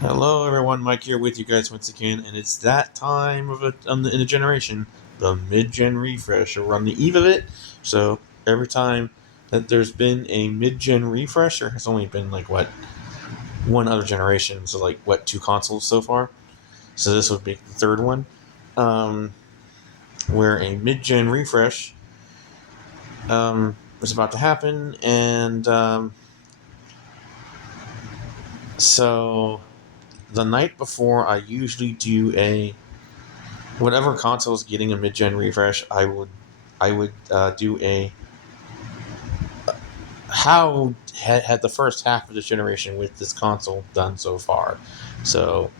Hello, everyone. Mike here with you guys once again, and it's that time of in the generation, the mid-gen refresh. We're on the eve of it, so every time that there's been a mid-gen refresh, there has only been like one other generation, so like two consoles so far. So this would be the third one, um, where a mid-gen refresh was about to happen, and so the night before, I usually do a whatever console is getting a mid-gen refresh, I would do a how had the first half of this generation with this console done so far. So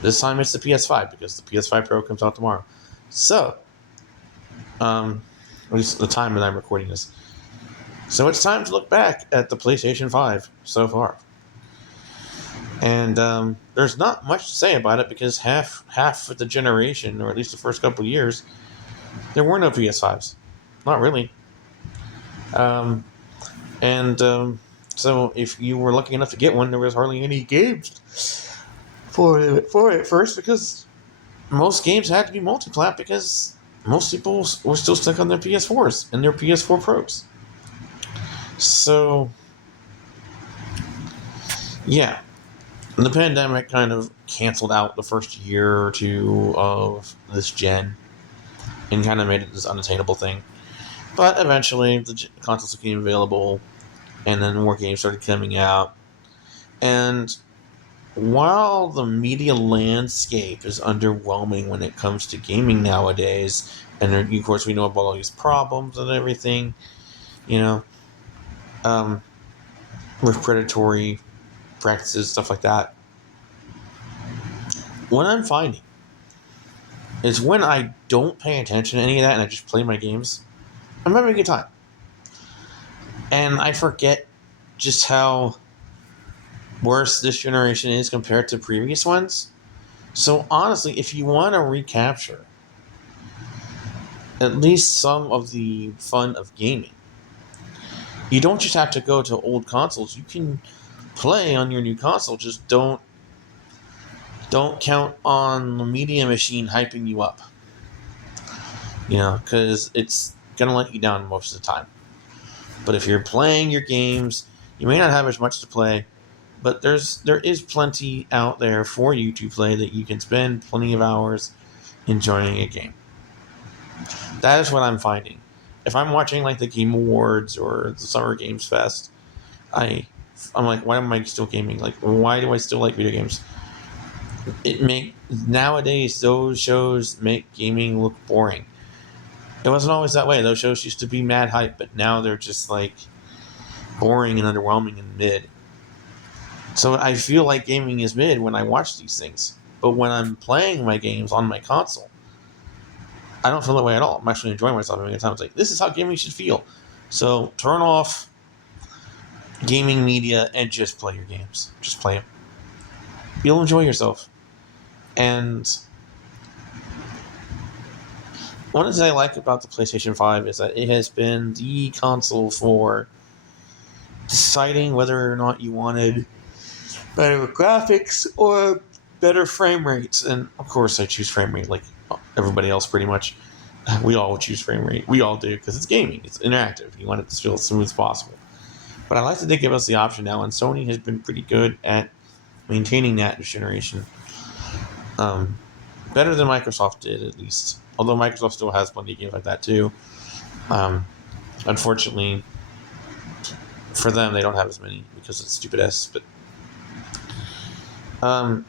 this time it's the PS5 because the PS5 Pro comes out tomorrow. So at least the time that I'm recording this. So it's time to look back at the PlayStation 5 so far. And there's not much to say about it because half of the generation, or at least the first couple of years, there were no PS5s. Not really. Um, And so, if you were lucky enough to get one, there was hardly any games for it first because most games had to be multi-plat because most people were still stuck on their PS4s and their PS4 Pros. So, yeah, the pandemic kind of canceled out the first year or two of this gen and kind of made it this unattainable thing. But eventually, the consoles became available, and then more games started coming out. And while the media landscape is underwhelming when it comes to gaming nowadays, and of course we know about all these problems and everything, you know, um, with predatory practices, stuff like that, what I'm finding is when I don't pay attention to any of that and I just play my games, I'm having a good time. And I forget just how worse this generation is compared to previous ones. So honestly, if you want to recapture at least some of the fun of gaming, you don't just have to go to old consoles. You can play on your new console. Just don't count on the media machine hyping you up. Because it's gonna let you down most of the time. But if you're playing your games, you may not have as much to play, but there is plenty out there for you to play that you can spend plenty of hours enjoying a game. That is what I'm finding. If I'm watching like the Game Awards or the Summer Games Fest, I I'm like, why am I still gaming? Like, why do I still like video games? It make Nowadays those shows make gaming look boring. It wasn't always that way. Those shows used to be mad hype, but now they're just like boring and underwhelming and mid. So I feel like gaming is mid when I watch these things. But when I'm playing my games on my console, I don't feel that way at all. I'm actually enjoying myself having a time. It's like, this is how gaming should feel. So turn off gaming media and just play your games. Just play them. You'll enjoy yourself. And one of the things I like about the PlayStation 5 is that it has been the console for deciding whether or not you wanted better graphics or better frame rates. And of course, I choose frame rate like everybody else pretty much. We all choose frame rate. We all do because it's gaming. It's interactive. You want it to feel as smooth as possible. But I like that they give us the option now, and Sony has been pretty good at maintaining that this generation. Um, Better than Microsoft did, at least. Although Microsoft still has plenty of games like that too. Um, Unfortunately, for them, they don't have as many because it's stupid S. But um,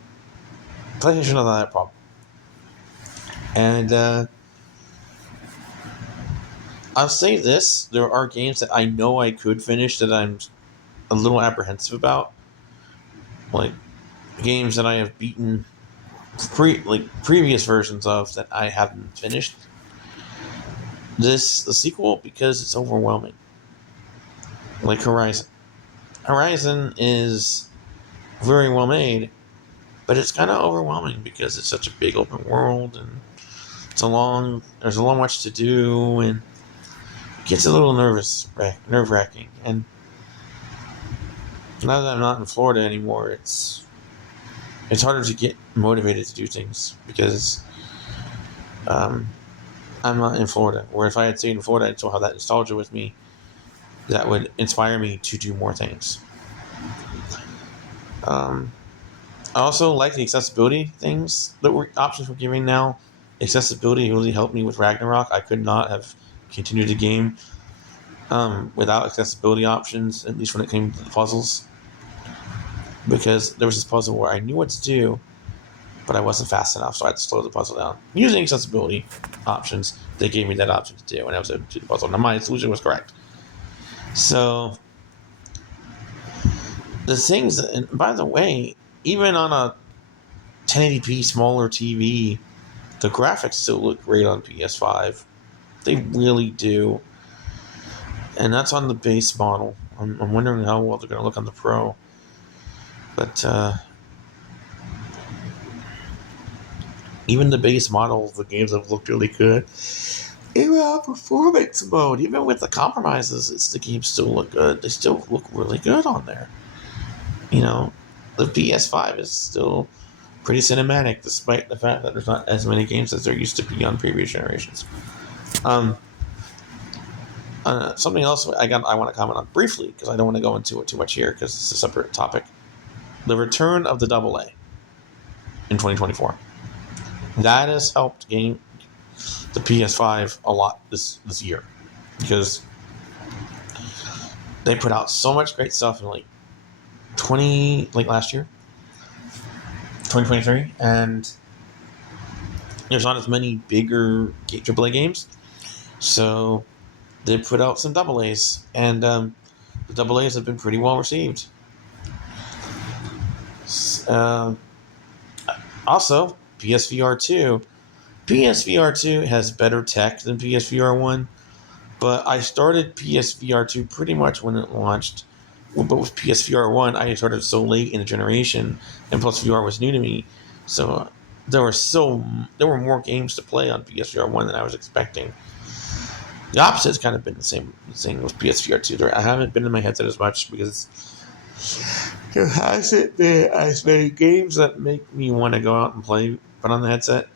PlayStation doesn't have that problem. And I'll say this: there are games that I know I could finish that I'm a little apprehensive about, like games that I have beaten previous versions of that I haven't finished. The sequel because it's overwhelming. Like Horizon. Horizon is very well made, but it's kind of overwhelming because it's such a big open world and there's a long much to do, and it gets a little nerve wracking. And now that I'm not in Florida anymore, it's it's harder to get motivated to do things because I'm not in Florida. Where if I had stayed in Florida, I'd still have that nostalgia with me that would inspire me to do more things. Um, I also like the accessibility things that were options we're giving now. Accessibility really helped me with Ragnarok. I could not have continued the game without accessibility options, at least when it came to the puzzles. Because there was this puzzle where I knew what to do, but I wasn't fast enough, so I had to slow the puzzle down. Using accessibility options, they gave me that option to do, and I was able to do the puzzle. Now my solution was correct. So the things, and by the way, even on a 1080p smaller TV, the graphics still look great on PS5. They really do, and that's on the base model. I'm wondering how well they're going to look on the Pro, but even the base model of the games have looked really good. Even on performance mode, even with the compromises, the games still look good. They still look really good on there. You know, the PS5 is still pretty cinematic, despite the fact that there's not as many games as there used to be on previous generations. Something else I want to comment on briefly, because I don't want to go into it too much here, because it's a separate topic. The return of the AA in 2024. That has helped game the PS5 a lot this year, because they put out so much great stuff in like last year, 2023, and there's not as many bigger AAA games, so they put out some AA's, and the AA's have been pretty well received. Also, PSVR 2. PSVR 2 has better tech than PSVR 1, but I started PSVR 2 pretty much when it launched. But with PSVR 1, I started so late in the generation, and plus VR was new to me, so there were more games to play on PSVR 1 than I was expecting. The opposite's kind of been the same thing with PSVR 2. I haven't been in my headset as much because there hasn't been as many games that make me want to go out and play, but on the headset,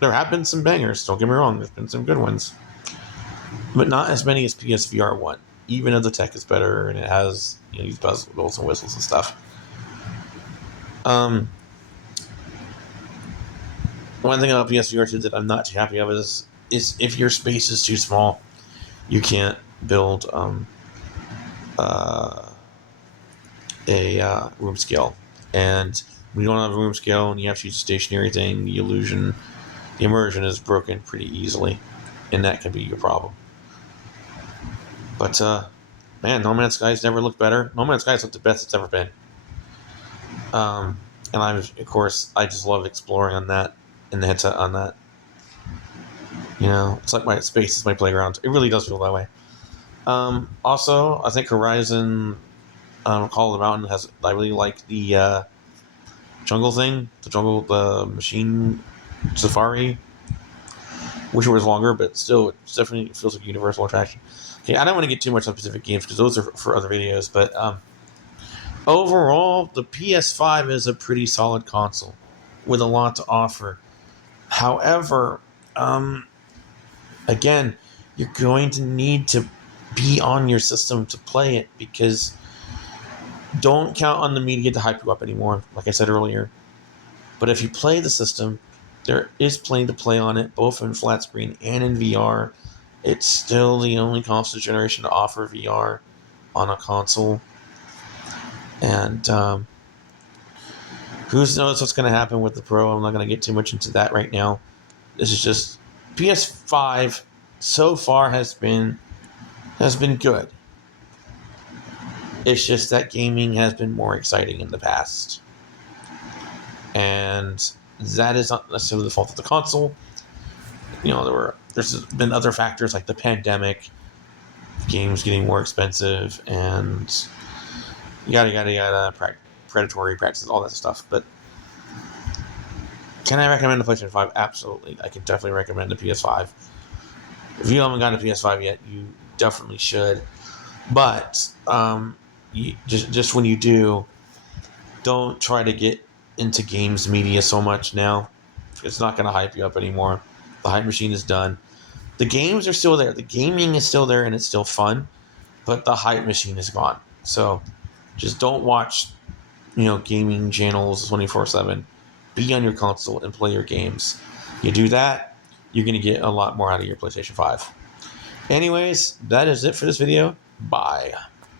there have been some bangers, don't get me wrong, there's been some good ones. But not as many as PSVR 1, even though the tech is better and it has these bells and whistles and stuff. One thing about PSVR 2 that I'm not too happy of is if your space is too small, you can't build a room scale. And when you don't have a room scale and you have to use a stationary thing, the immersion is broken pretty easily, and that can be your problem. But man, No Man's Sky's never looked better. No Man's Sky's looked the best it's ever been. And I just love exploring on that in the headset on that. It's like my space is my playground. It really does feel that way. Also, I think Horizon Call of the Mountain I really like the jungle thing, the machine safari. Wish it was longer, but still, it definitely feels like a universal attraction. Okay, I don't want to get too much on specific games because those are for other videos, but overall, the PS5 is a pretty solid console with a lot to offer. However, again, you're going to need to be on your system to play it, because don't count on the media to hype you up anymore, like I said earlier. But if you play the system, there is plenty to play on it, both in flat screen and in VR. It's still the only console generation to offer VR on a console. And who knows what's going to happen with the Pro. I'm not going to get too much into that right now. This is just PS5 so far has been good. It's just that gaming has been more exciting in the past. And that is not necessarily the fault of the console. There's been other factors like the pandemic, games getting more expensive, and yada, predatory practices, all that stuff. But can I recommend the PlayStation 5? Absolutely. I can definitely recommend the PS5. If you haven't gotten a PS5 yet, you definitely should. But just when you do, don't try to get into games media so much now. It's not going to hype you up anymore. The hype machine is done. The games are still there. The gaming is still there and it's still fun, but the hype machine is gone. So just don't watch, gaming channels 24/7. Be on your console and play your games. You do that, you're going to get a lot more out of your PlayStation 5. Anyways, that is it for this video. Bye.